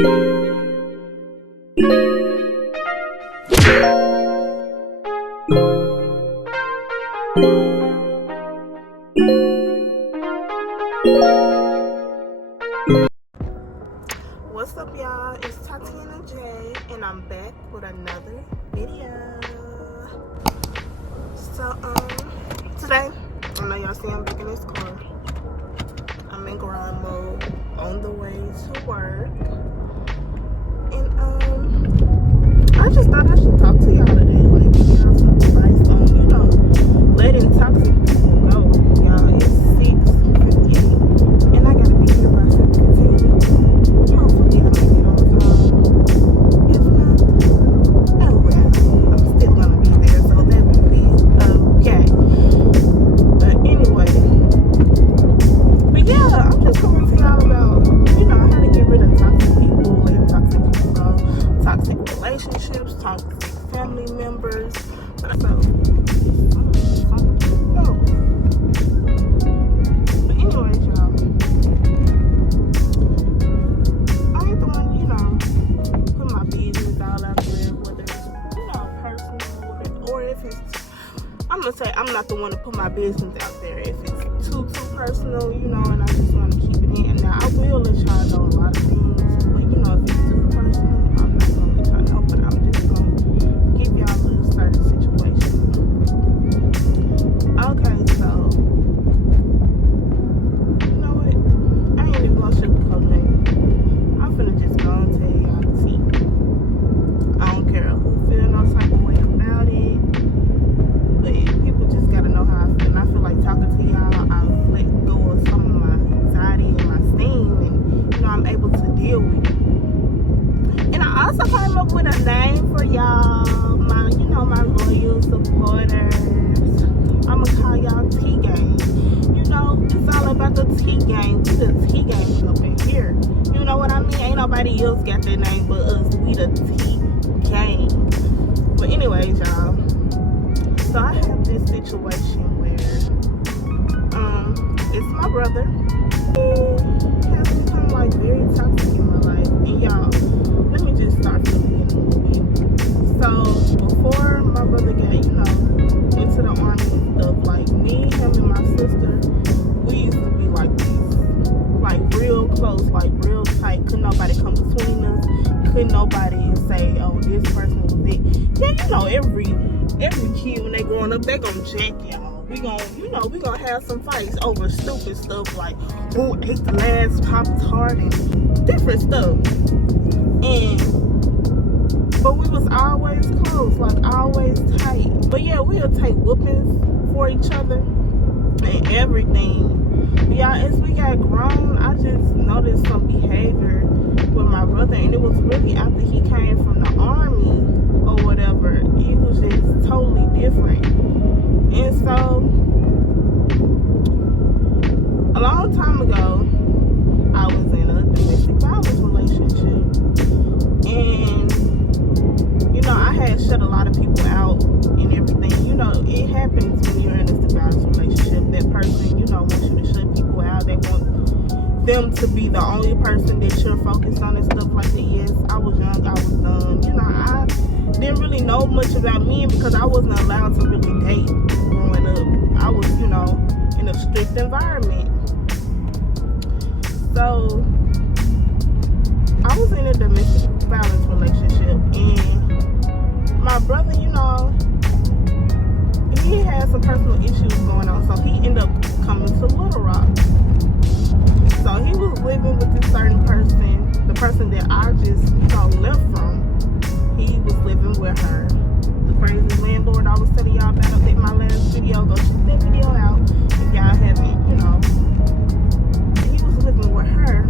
What's up, y'all? It's Tatiana J, and I'm back with another video. So, today, I know y'all see I'm back in this car. I'm in grind mode on the way to work. And, I just thought I should talk to y'all today. Like, give y'all some advice on, letting toxic people go. Y'all, it's 6:58, and I gotta be here by 7:15. Hopefully I make it on time. If not, oh well, I'm still gonna be there, so that will be okay. But anyway, but yeah, I'm just coming to y'all about, how to get rid of toxic people, letting toxic people go, toxic relationships, toxic family members. But anyways, y'all, I ain't the one, put my business all out there, whether it's, personal, or if it's, I'm gonna say I'm not the one to put my business out there. If it's too personal, and I just want to keep it in. Now, I will let y'all know a lot of things, but, if it's too personal, I'm not gonna let y'all know, but I'm just gonna give y'all a little certain situation. Okay, so, you know what? I ain't even gonna sugarcoat nothing. I'm finna just go and tell y'all the tea. I don't care who feel no type of way about it, but people just gotta know how I feel. And I feel like talking to y'all, I've let go of some of my anxiety and my steam, and I'm able to deal with it. And I also came up with a name for y'all, my loyal supporters. I'ma call y'all T-Gang. It's all about the T-Gang. We the T-Gang up in here. You know what I mean? Ain't nobody else got that name but us. We the T-Gang. But anyways, y'all. So I have this situation where it's my brother. He has become like very toxic in my life. And y'all, let me just start from the beginning a little bit. So before my brother got, into the army and stuff, like me, him, and my sister, we used to be like these, like real close, like real tight. Couldn't nobody come between us. Couldn't nobody say, oh, this person was it. Yeah, every kid when they growing up, they gonna jack y'all. We gonna have some fights over stupid stuff like who ate the last Pop-Tart and different stuff. But we was always close, like always tight. But yeah, we'll take whoopings for each other and everything. Yeah, as we got grown, I just noticed some behavior with my brother, and it was really after he came from the army or whatever. It was just totally different. And so, a long time ago, I was in a domestic violence relationship. And, I had shut a lot of people out and everything. It happens when you're in a domestic violence relationship. That person, wants you to shut people out. They want them to be the only person that you're focused on and stuff like that. Yes, I was young, I was dumb. I didn't really know much about men because I wasn't allowed to really date growing up. I was, in a strict environment. So, I was in a domestic violence relationship, and my brother, he had some personal issues going on, so he ended up coming to Little Rock. So he was living with this certain person, the person that I just, left from. He was living with her. The crazy landlord I was telling y'all about in my last video. Go check that video out if y'all haven't, He was living with her.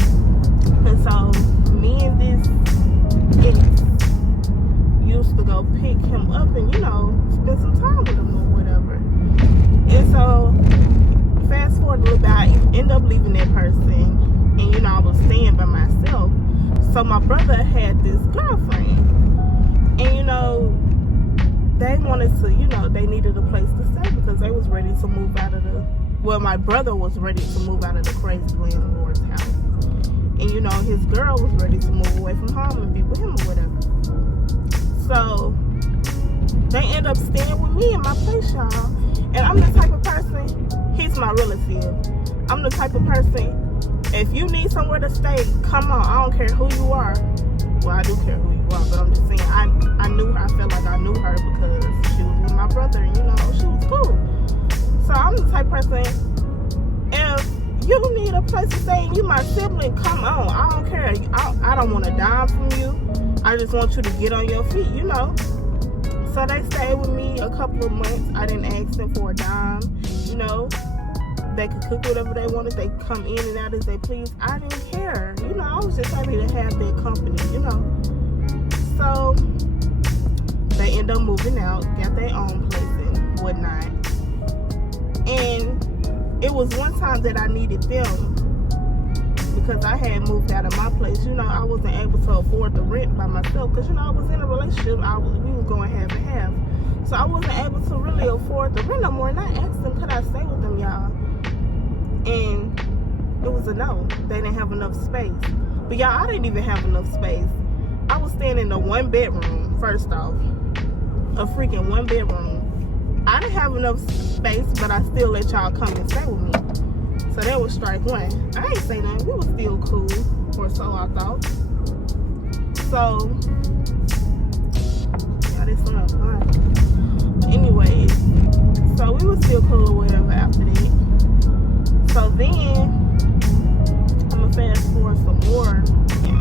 And so me and this ex used to go pick him up and, spend some time with him or whatever. And so fast forward a little bit, I end up leaving that person, and I was staying by myself. So my brother had this girlfriend, and they wanted to, they needed a place to stay because they was ready to move out of my brother was ready to move out of the crazy landlord's house. And his girl was ready to move away from me in my place, y'all. And I'm the type of person, he's my relative. I'm the type of person, if you need somewhere to stay, come on. I don't care who you are. Well, I do care who you are, but I'm just saying, I knew her. I felt like I knew her because she was with my brother, and, you know, she was cool. So I'm the type of person, if you need a place to stay and you my sibling, come on. I don't care. I don't want a dime from you. I just want you to get on your feet, you know. So they stayed with me a couple of months. I didn't ask them for a dime, you know. They could cook whatever they wanted. They come in and out as they please. I didn't care. You know, I was just happy to have their company, you know. So they end up moving out, got their own place and whatnot. And it was one time that I needed them because I had moved out of my place. You know, I wasn't able to afford the rent by myself because, you know, I was in a relationship. We were going half and half. So I wasn't able to really afford the rent no more. And I asked them, could I stay with them, y'all? And it was a no. They didn't have enough space. But y'all, I didn't even have enough space. I was staying in a 1-bedroom, first off. A freaking 1-bedroom. I didn't have enough space, but I still let y'all come and stay with me. So that was strike one. I ain't say nothing. We was still cool, or so I thought. So, yeah, this one up fine. Anyways, so we was still cool or whatever after that. So then, I'm gonna fast forward some more.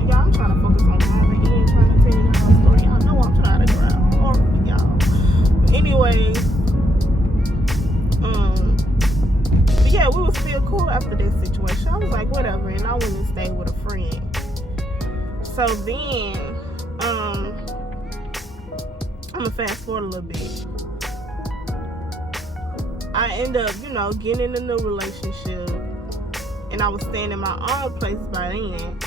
Y'all, I'm trying to focus on driving and trying to tell you y'all story. Y'all know I'm trying to drive hard with y'all. But anyway, but yeah, we were still cool after this situation. I was like, whatever, and I went and stayed with a friend. So then, I'm gonna fast forward a little bit. I end up, you know, getting in a new relationship, and I was staying in my own place by then.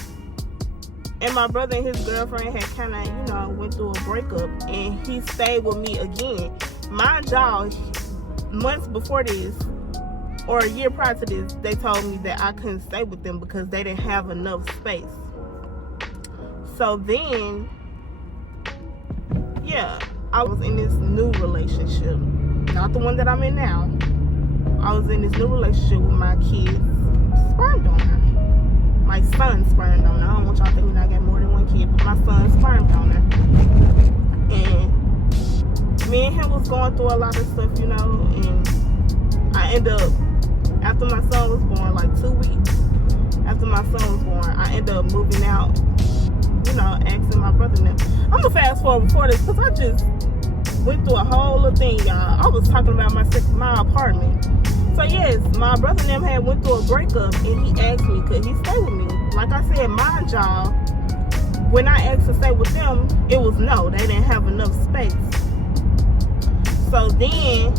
And my brother and his girlfriend had kind of, you know, went through a breakup, and he stayed with me again. Mind y'all, months before this, or a year prior to this, they told me that I couldn't stay with them because they didn't have enough space. So then, yeah, I was in this new relationship. Not the one that I'm in now. I was in this new relationship with my kid's sperm donor. My son's sperm donor. I don't want y'all thinking I got more than one kid, but my son's sperm donor. And me and him was going through a lot of stuff, you know, and I ended up, after my son was born, like 2 weeks after my son was born, I ended up moving out, you know, asking my brother and them. I'm gonna fast forward before this because I just went through a whole little thing, y'all. I was talking about my apartment. So yes, my brother and them had went through a breakup, and he asked me, could he stay with me? Like I said, mind y'all, when I asked to stay with them, it was no. They didn't have enough space. So then,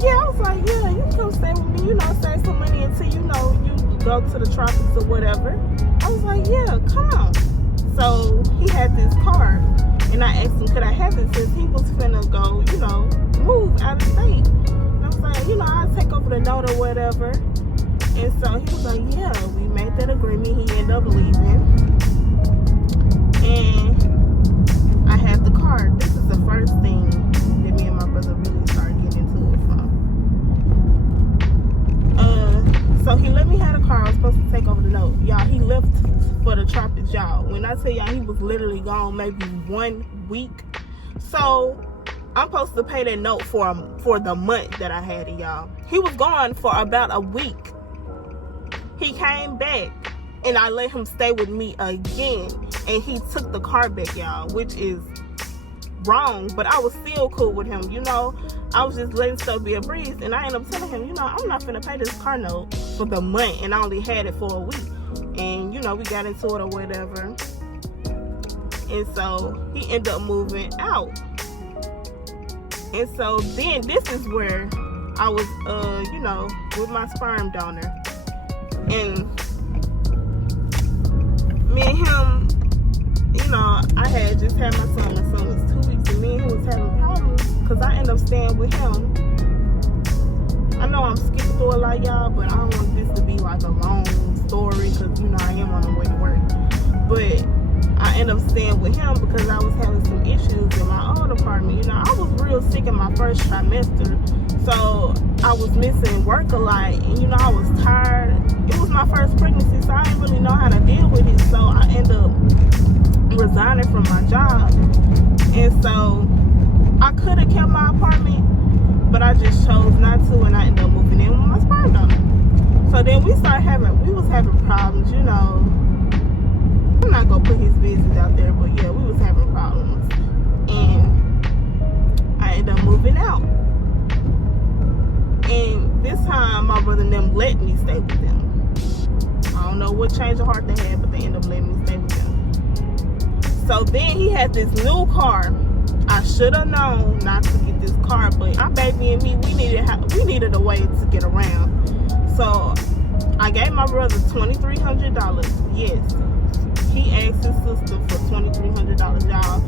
yeah, I was like, yeah, you can come stay with me, you know, save some money until, you know, you go to the tropics or whatever. I was like, yeah, come on. So he had this car. And I asked him, could I have it, since he was finna go, you know, move out of state. And I was like, you know, I'll take over the note or whatever. And so he was like, yeah, we made that agreement. He ended up leaving. And I had the car. This is the first thing that me and my brother really started getting into it from. So he let me have the car. I was supposed to take over the note. Y'all, he left for the tropics, y'all. When I tell y'all, he was literally gone maybe 1 week. So I'm supposed to pay that note for the month that I had it, y'all. He was gone for about a week. He came back, and I let him stay with me again, and he took the car back, y'all, which is wrong, but I was still cool with him, you know. I was just letting stuff be a breeze, and I ended up telling him, you know, I'm not finna pay this car note for the month, and I only had it for a week. And, you know, we got into it or whatever. And so he ended up moving out. And so then this is where I was, you know, with my sperm donor. And me and him, you know, I had just had my son. My son was 2 weeks, and me and him was having problems because I ended up staying with him. I know I'm skipping through a lot, y'all, but I don't want this to be like a long story because, you know, I am on the way to work. But I I ended up staying with him because I was having some issues in my old apartment. You know, I was real sick in my first trimester, so I was missing work a lot, and you know, I was tired. It was my first pregnancy, so I didn't really know how to deal with it, so I ended up resigning from my job. And so I could have kept my apartment, but I just chose not to, and I ended up moving in with my sperm donor. So then we was having problems, you know. I'm not gonna put his business out there, but yeah, we was having problems. And I ended up moving out. And this time my brother and them let me stay with them. I don't know what change of heart they had, but they ended up letting me stay with them. So then he had this new car. I should have known not to get this car, but my baby and me, we needed a way to get around. So I gave my brother $2,300. Yes, he asked his sister for $2,300, y'all.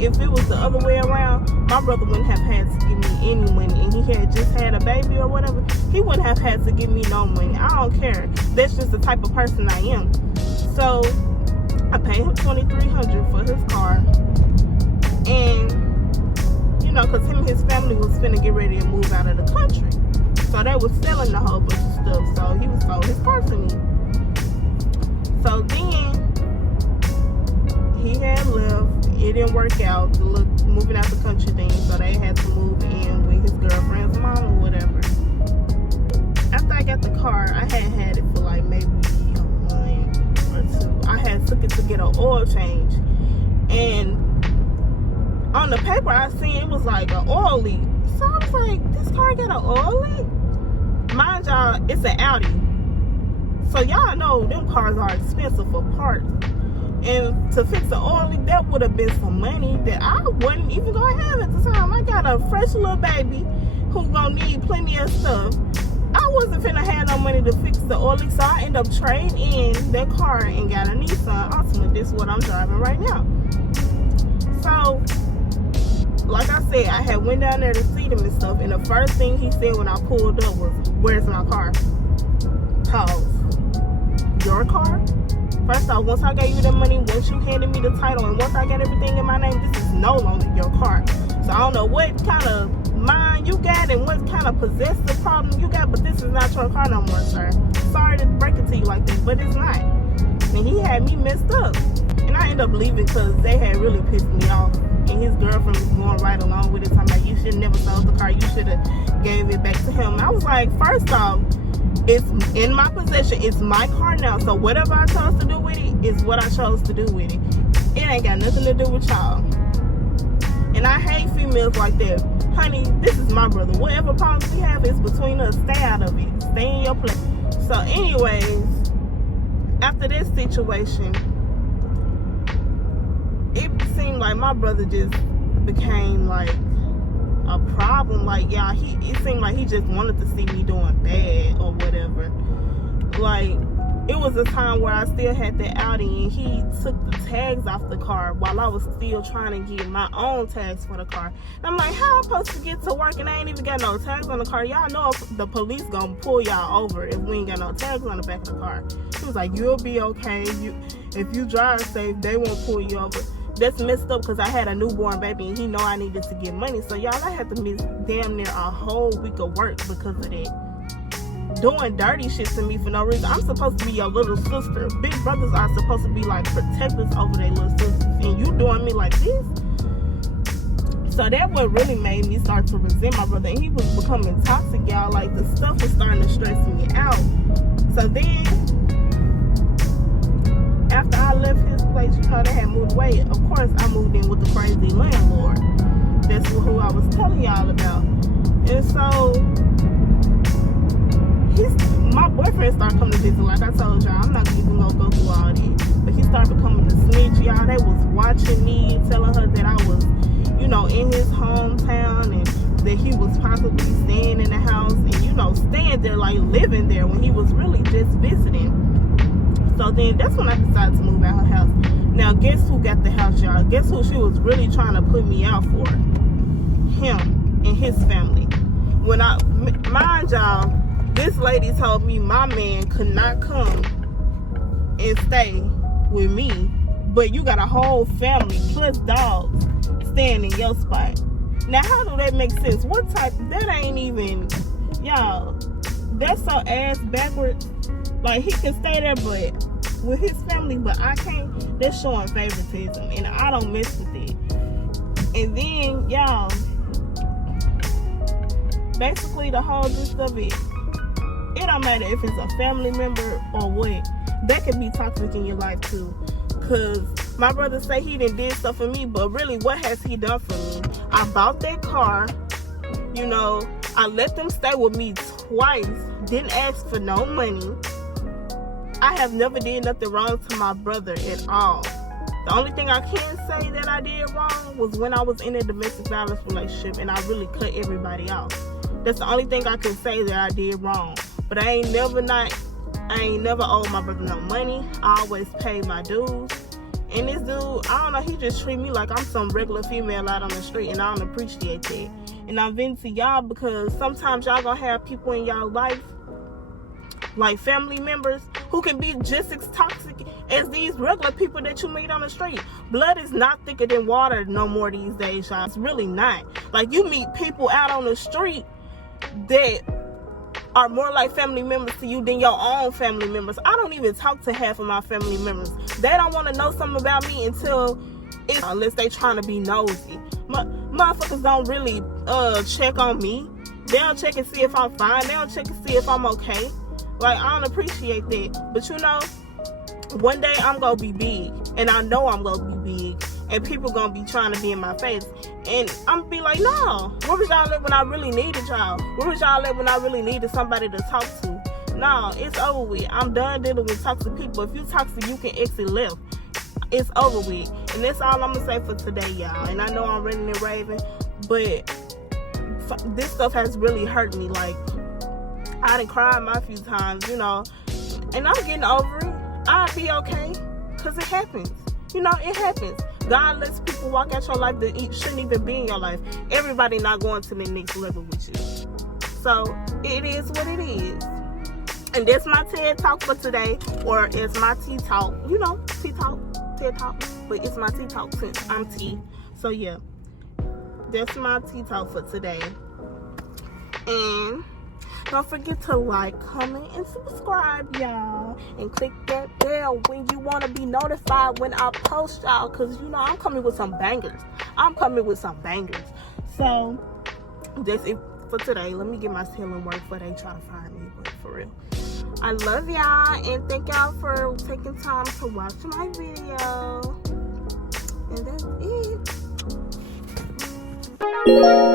If it was the other way around, my brother wouldn't have had to give me any money, and he had just had a baby or whatever. He wouldn't have had to give me no money. I don't care. That's just the type of person I am. So I paid him $2,300 for his car, and you know, cause him and his family was finna get ready to move out of the country. So they was selling the whole bunch of stuff. So he was sold his car to me. So then he had left. It didn't work out. The moving out the country thing. So they had to move in with his girlfriend's mom or whatever. After I got the car, I had it for like maybe a month or two. I had took it to get an oil change, and on the paper I seen it was like an oil leak. So I was like, this car got an oil leak? Mind y'all, it's an Audi. So y'all know them cars are expensive for parts. And to fix an oil leak, that would have been some money that I wasn't even gonna have at the time. I got a fresh little baby who gonna need plenty of stuff. I wasn't finna have no money to fix the oil leak, so I ended up trading in that car and got a Nissan Altima. This is what I'm driving right now. So like I said, I had went down there to see them and stuff, and the first thing he said when I pulled up was, "Where's my car?" Pause. Your car? First off, once I gave you the money, once you handed me the title, and once I got everything in my name, this is no longer your car. So I don't know what kind of mind you got and what kind of possessive problem you got, but this is not your car no more, sir. Sorry to break it to you like this, but it's not. And he had me messed up. And I ended up leaving because they had really pissed me off. And his girlfriend was going right along with it, talking about, you should never sold the car, you should have gave it back to him. I was like, first off, it's in my possession, it's my car now, so whatever I chose to do with it is what I chose to do with it. It ain't got nothing to do with y'all. And I hate females like that. Honey, this is my brother. Whatever problems we have is between us. Stay out of it. Stay in your place. So anyways, after this situation, it seemed like my brother just became like a problem. Like, yeah, it seemed like he just wanted to see me doing bad or whatever. Like, it was a time where I still had the Audi, and he took the tags off the car while I was still trying to get my own tags for the car. And I'm like, how am I supposed to get to work and I ain't even got no tags on the car? Y'all know the police gonna pull y'all over if we ain't got no tags on the back of the car. He was like, you'll be okay. If you drive safe, they won't pull you over. That's messed up because I had a newborn baby and he know I needed to get money. So y'all, I had to miss damn near a whole week of work because of that. Doing dirty shit to me for no reason. I'm supposed to be your little sister. Big brothers are supposed to be like protectors over their little sisters, and you doing me like this? So that what really made me start to resent my brother, and he was becoming toxic, y'all. Like, the stuff was starting to stress me out. So then after I left his place, you know, they had moved away. Of course, I moved in with the crazy landlord. That's who I was telling y'all about. And so my boyfriend started coming to visit. Like I told y'all, I'm not even gonna go through all this, but he started becoming a snitch, y'all. They was watching me, telling her that I was, you know, in his hometown, and that he was possibly staying in the house, and, you know, staying there, like living there, when he was really just visiting. So then that's when I decided to move out her house. Now guess who got the house, y'all? Guess who she was really trying to put me out for? Him and his family. When mind y'all, this lady told me my man could not come and stay with me but you got a whole family plus dogs staying in your spot. Now, how do that make sense? What type? That ain't even, y'all. That's so ass backwards. Like, he can stay there, but with his family, but I can't. That's showing favoritism, and I don't mess with it. And then, y'all, basically the whole gist of it, it don't matter if it's a family member or what. That can be toxic in your life too. Cause my brother say he did stuff for me, but really, what has he done for me? I bought that car. You know, I let them stay with me twice. Didn't ask for no money. I have never did nothing wrong to my brother at all. The only thing I can say that I did wrong was when I was in a domestic violence relationship and I really cut everybody off. That's the only thing I can say that I did wrong. But I ain't never owed my brother no money. I always paid my dues. And this dude, I don't know, he just treat me like I'm some regular female out on the street, and I don't appreciate that. And I'm venting to y'all because sometimes y'all gonna have people in y'all life, like family members, who can be just as toxic as these regular people that you meet on the street. Blood is not thicker than water no more these days, y'all. It's really not. Like, you meet people out on the street that are more like family members to you than your own family members. I don't even talk to half of my family members. They don't want to know something about me unless they trying to be nosy. Motherfuckers don't really check on me. They don't check and see if I'm fine. They don't check and see if I'm okay. Like, I don't appreciate that. But you know, one day I'm gonna be big, and I know I'm gonna be big, and people gonna be trying to be in my face, and I'm gonna be like, no, where was y'all at when I really needed y'all? Where was y'all at when I really needed somebody to talk to? No, it's over with. I'm done dealing with toxic people. If you toxic, you can exit left. It's over with. And that's all I'm gonna say for today, y'all. And I know I'm ranting and raving, but this stuff has really hurt me. Like, I done cried my few times, you know, and I'm getting over it. I'll be okay, because it happens. You know, it happens. God lets people walk out your life that shouldn't even be in your life. Everybody not going to the next level with you. So, it is what it is. And that's my TED Talk for today. Or it's my Tea Talk. You know, Tea Talk, TED Talk. But it's my Tea Talk since I'm T. So, yeah. That's my Tea Talk for today. And don't forget to like, comment, and subscribe, y'all. And click that bell when you want to be notified when I post, y'all. Because, you know, I'm coming with some bangers. So, that's it for today. Let me get my healing work before they try to find me. But for real, I love y'all. And thank y'all for taking time to watch my video. And that's it.